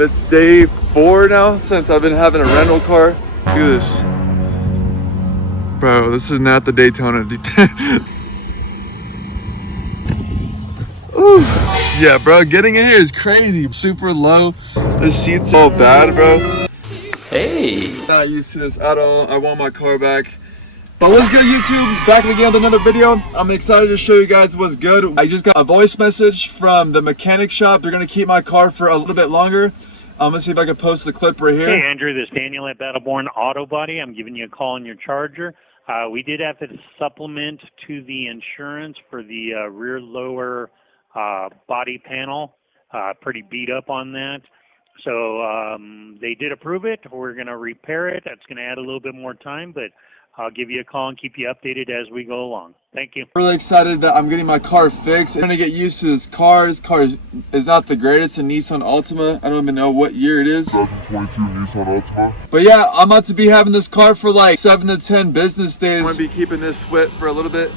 It's day 4 now since I've been having a rental car. Look at this. Bro, this is not the Daytona. Ooh. Yeah, bro, getting in here is crazy. Super low. The seat's all bad, bro. Hey. Not used to this at all. I want my car back. But what's good, YouTube? Back again with another video. I'm excited to show you guys what's good. I just got a voice message from the mechanic shop. They're gonna keep my car for a little bit longer. I'm gonna see if I can post the clip right here. Hey Andrew, this is Daniel at Battleborn Auto Body. I'm giving you a call on your Charger. We did have to supplement to the insurance for the rear lower body panel. Pretty beat up on that. So they did approve it. We're going to repair it. That's going to add a little bit more time, but I'll give you a call and keep you updated as we go along. Thank you. Really excited that I'm getting my car fixed. I'm going to get used to this car. This car is not the greatest. A Nissan Altima. I don't even know what year it is. 2022 Nissan Altima. But yeah, I'm about to be having this car for like 7 to 10 business days. I'm going to be keeping this wet for a little bit.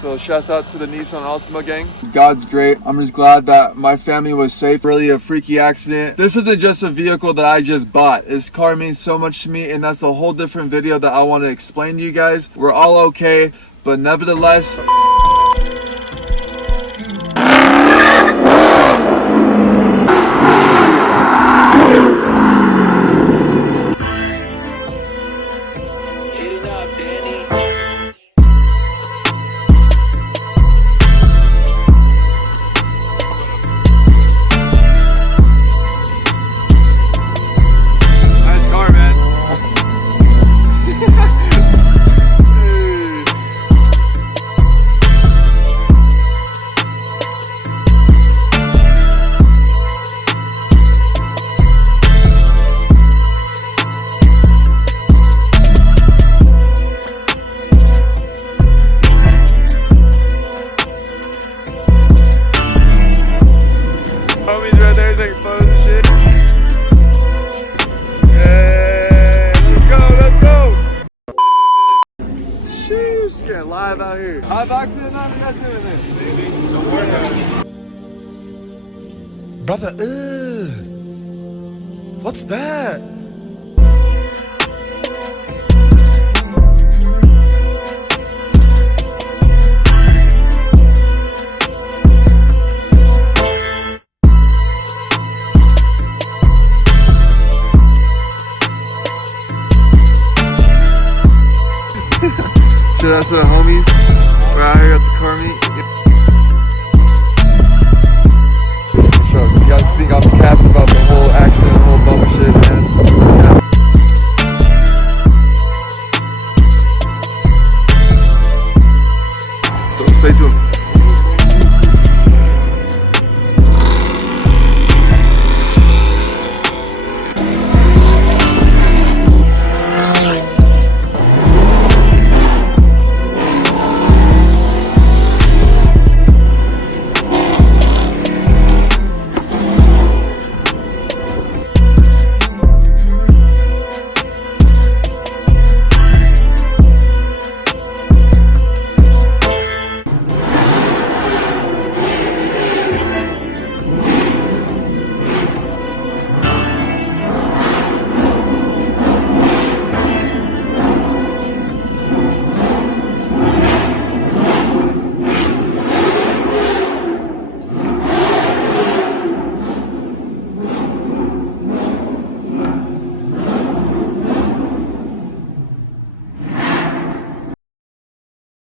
So shouts out to the Nissan Altima gang. God's great. I'm just glad that my family was safe. Really a freaky accident. This isn't just a vehicle that I just bought. This car means so much to me, and that's a whole different video that I want to explain to you guys. We're all okay, but nevertheless, live out here. Live accident on the doing this, baby. Don't worry about it. Brother, what's that? Shout out to the homies. We're out here at the car meet. You guys think I'm capping about the whole accident?